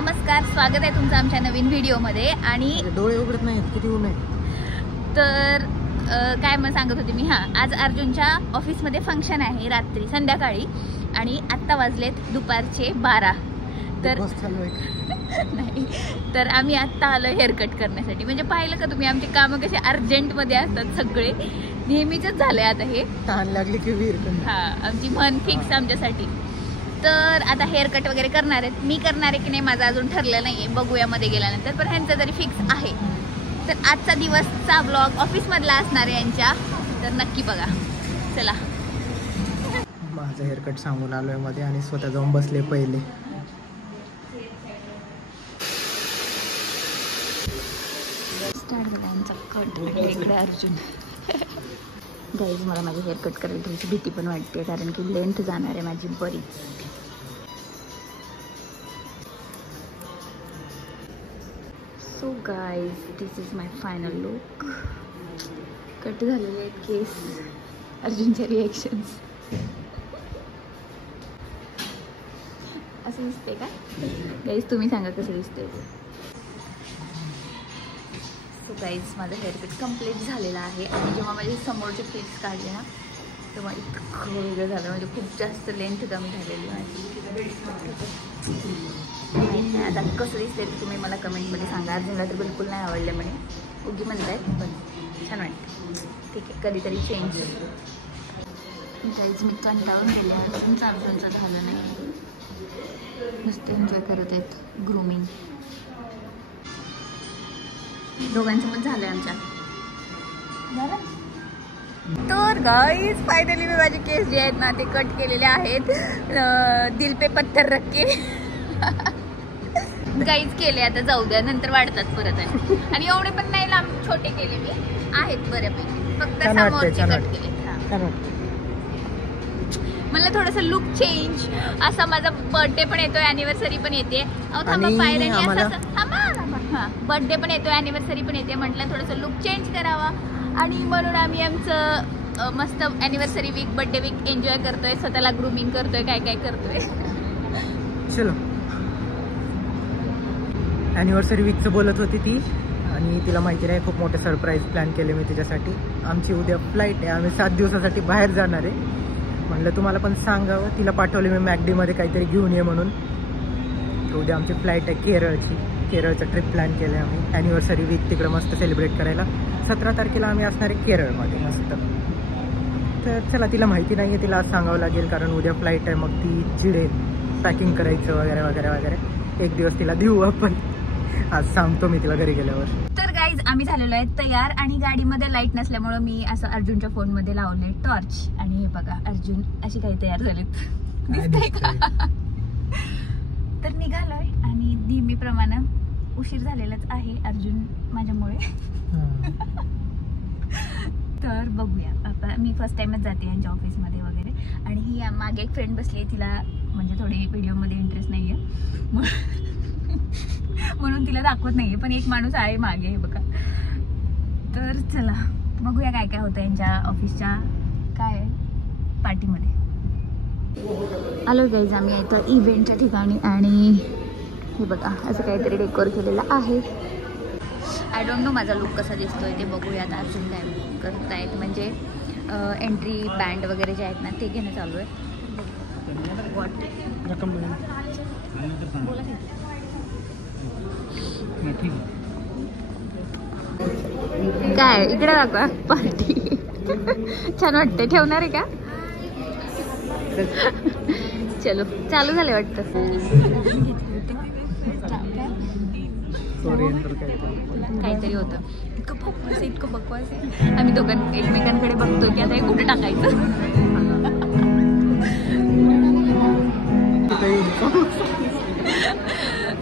नमस्कार, स्वागत आहे तुमचं आमच्या नवीन व्हिडिओमध्ये. आणि डोळे उघडत नाहीत, किती ऊन आहे. तर काय मग सांगत होते मी, आज अर्जुनच्या ऑफिसमध्ये फंक्शन आहे रात्री संध्याकाळी आणि आत्ता वाजलेत दुपारचे 12. तर नाही, तर आम्ही आत्ता आलो हेअरकट करण्यासाठी. म्हणजे पाहिलं का तुम्ही, आमची कामं कशी अर्जंटमध्ये असतात, सगळे नेहमीच झालंय आता हे. तहान लागली की आमची मन फिक्स आमच्यासाठी. तर आता हेअरकट वगैरे करणार आहेत. मी करणार आहे की नाही माझं अजून ठरलं नाहीये, बघूया मध्ये गेल्यानंतर. पण ह्यांचं तरी फिक्स आहे. तर आजचा दिवसचा ब्लॉग ऑफिसमधला असणार आहे यांच्या, तर नक्की बघा. चला, माझं हेअरकट सांगून आलोय मध्ये आणि स्वतः जाऊन बसले पहिले. स्टार्ट झाला यांचा कट. इकडे अर्जुन. गाईज, मला माझी हेअरकट करायला थोडीशी भीती पण वाटते, कारण की लेंथ जाणार आहे माझी बरीच. So guys, this is my final look. Cut झालेले आहेत केस. अर्जुनचे रिॲक्शन्स असं दिसते का गाईज? तुम्ही सांगा कसं दिसतंय ते. सो गाईज, माझं हेअरकट कम्प्लीट झालेलं आहे. आणि जेव्हा माझे समोरचे क्लिप्स काढले ना, तेव्हा इतकं वेगळं झालं. म्हणजे खूप जास्त लेंथ कमी झालेली माझी. माहीत नाही आता कसं दिसते, तुम्ही मला कमेंटमध्ये सांगा. अर्जुनला तर बिलकुल नाही आवडलं म्हणे, उगी म्हणतायत, पण छान वाटतं. ठीक आहे, कधीतरी चेंज. गाईज, मी कंटाळून गेले. अजून अर्जुनचं झालं नाही. नुसते एन्जॉय करत आहेत ग्रूमिंग. दोघांचं पण झालंय आमच्या. तर गाईज, फायनली मी माझे केस जे आहेत ना ते कट केलेले आहेत. दिल पे पत्थर रखे गाईज केले. आता जाऊ द्या, नंतर वाढतात परत. आणि एवढे पण नाही लांब, छोटे केले मी, आहेत बऱ्यापैकी. फक्त समोरचे कट केले. मला थोडंसं लुक चेंज. असा माझा बर्थडे पण येतोय, अॅनिव्हर्सरी पण येते. बर्थडे पण येतोय, अॅनिव्हर्सरी पण येते. म्हटलं थोडंसं लुक चेंज करावा, आणि म्हणून आम्ही आमचं मस्त anniversary week, birthday week enjoy करतोय. स्वतःला ग्रूमिंग करतोय, काय काय करतोय. चलो, अॅनिव्हर्सरी वीकचं बोलत होती ती, आणि तिला माहिती नाही खूप मोठे सरप्राईज प्लॅन केले मी तिच्यासाठी. आमची उद्या फ्लाईट आहे, आम्ही 7 दिवसासाठी बाहेर जाणार आहे. म्हटलं तुम्हाला पण सांगावं. तिला पाठवले मी मॅकडीमध्ये काहीतरी घेऊन ये म्हणून. तर उद्या आमची फ्लाईट आहे केरळची. केरळचं ट्रिप प्लॅन केलं आहे आम्ही, ॲनिव्हर्सरी वीक तिकडं मस्त सेलिब्रेट करायला. 17 तारखेला आम्ही असणार आहे केरळमध्ये मस्त. तर चला, तिला माहिती नाही आहे, तिला आज सांगावं लागेल, कारण उद्या फ्लाईट आहे. मग ती चिडेल, पॅकिंग करायचं वगैरे वगैरे वगैरे. एक दिवस तिला देऊ आपण. आज सांगतो मी तिला घरी गेल्यावर. तर गाईज, आम्ही झालेलो आहे तयार. आणि गाडीमध्ये लाईट नसल्यामुळे मी असं अर्जुनच्या फोनमध्ये लावलंय टॉर्च. आणि हे बघा, अर्जुन अशी काही तयार झालीत, दिसतंय का? तर निघालोय, आणि नेहमीप्रमाणे उशीर झालेलाच आहे अर्जुन माझ्यामुळे. तर बघूया. आता मी फर्स्ट टाइमच जाते यांच्या ऑफिसमध्ये वगैरे. आणि ही मागे एक फ्रेंड बसली आहे, तिला म्हणजे थोडी व्हिडिओमध्ये इंटरेस्ट नाही आहे, म्हणून तिला दाखवत नाहीये. पण एक माणूस आहे मागे, हे बघा. तर चला, बघूया काय काय होतं यांच्या ऑफिसच्या काय पार्टीमध्ये. आलो गाईज, आम्ही इथं इव्हेंटच्या ठिकाणी. आणि हे बघा, असं काहीतरी डेकोर केलेलं आहे. आय डोंट नो माझा लुक कसा दिसतोय, ते बघूया आता. अर्जुन काय करतायत, म्हणजे एंट्री बँड वगैरे जे आहेत ना ते घेणं चालू आहे. काय इकडे दाखवा पार्टी. छान वाटते, ठेवणार आहे का? चलो, चालू झाले वाटतं. काहीतरी होतं, इतकं बकवास आहे, इतकं बकवास आहे. आम्ही दोघां एकमेकांकडे बघतो की आता हे कुठे टाकायचं.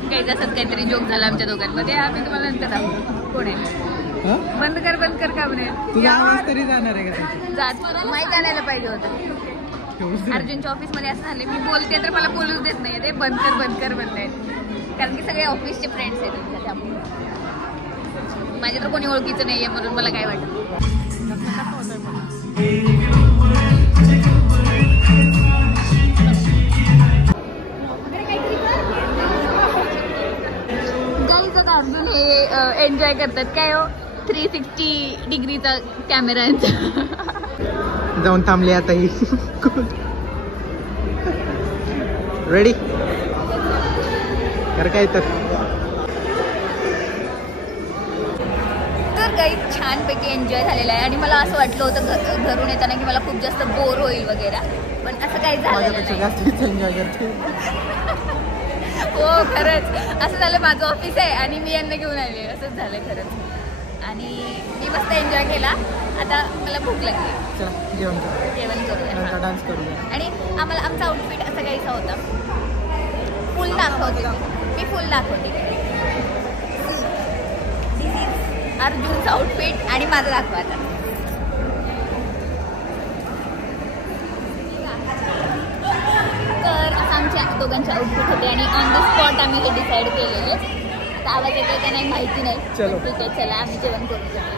काही असत काहीतरी जोक झाला आमच्या दोघांमध्ये. आम्ही तुम्हाला नंतर दाखवू. कोण आहे? बंद कर का म्हणे. तरी जाणार आहे का? जात माहीत आणायला पाहिजे होतं. अर्जुनच्या ऑफिसमध्ये असं झाले, मी बोलते तर मला बोलूच देत नाही. ते बंद कर म्हणतायत, कारण की सगळे ऑफिसचे फ्रेंड्स आहेत. त्यामुळे माझे तर कोणी ओळखीचं नाही आहे, म्हणून मला काय वाटत. एन्जॉय करतात काय हो 360 डिग्रीचा कॅमेरा जाऊन थांबले आता ही रेडी कर काय तर काही छानपैकी एन्जॉय झालेला आहे आणि मला असं वाटलं होतं घरून येताना की मला खूप जास्त बोर होईल वगैरे पण असं काही झालं नाही. एन्जॉय करते हो खरंच असं झालं माझं ऑफिस आहे आणि मी यांना घेऊन आले असंच झालं खरंच आणि मी मस्त एन्जॉय केला. आता मला भूक लागली जेवण करूया डान्स करूया आणि आम्हाला आमचा आउटफिट असं काहीसा होता. फुल दाखवते मी फुल दाखवते अर्जुनचं आउटफिट आणि माझं दाखवा आता. तर असं आमच्या दोघांचे आउटफिट होते आणि ऑन द स्पॉट आम्ही हे डिसाईड केलेले. आता आवाज येतो का नाही माहिती नाही. ठीक आहे चला आम्ही जेवण करू शकतो.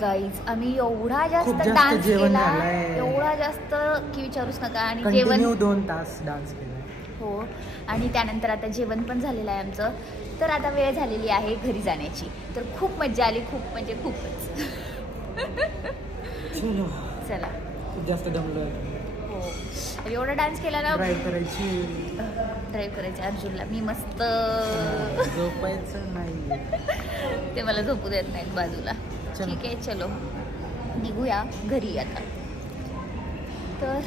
गाईज आम्ही एवढा जास्त डान्स केला एवढा जास्त की विचारूच नका. आणि जेवण 2 तास डान्स केला हो आणि त्यानंतर आता जेवण पण झालेलं आहे आमचं. तर आता वेळ झालेली आहे घरी जाण्याची. तर खूप मज्जा आली खूप म्हणजे खूपच. चला खूप जास्त दमलो हो एवढा डान्स केला ना. ड्राईव्ह करायची अर्जुनला मी मस्त झोपायचं नाही ते मला झोपू देत नाहीत बाजूला. ठीक आहे चलो निघूया घरी आता. तर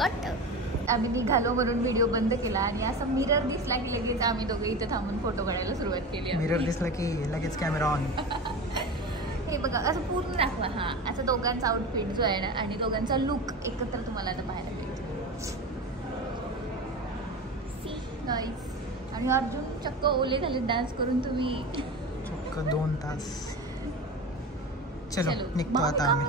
कट आम्ही निघालो म्हणून व्हिडिओ बंद केला आणि असा मिरर दिसला की लगेच आम्ही दोघे इथं थांबून फोटो काढायला सुरुवात केली. मिरर दिसला की लगेच कॅमेरा ऑन. हे बघा असं पूर्ण दाखवा. हा असं दोघांचा आउटफिट जो आहे ना आणि दोघांचा लुक एकत्र तुम्हाला आता पाहायला मिळेल. आणि अर्जुन चक्क ओले झाले डान्स करून. तुम्ही चक्क 2 तास. चलो निघतो आता आम्ही.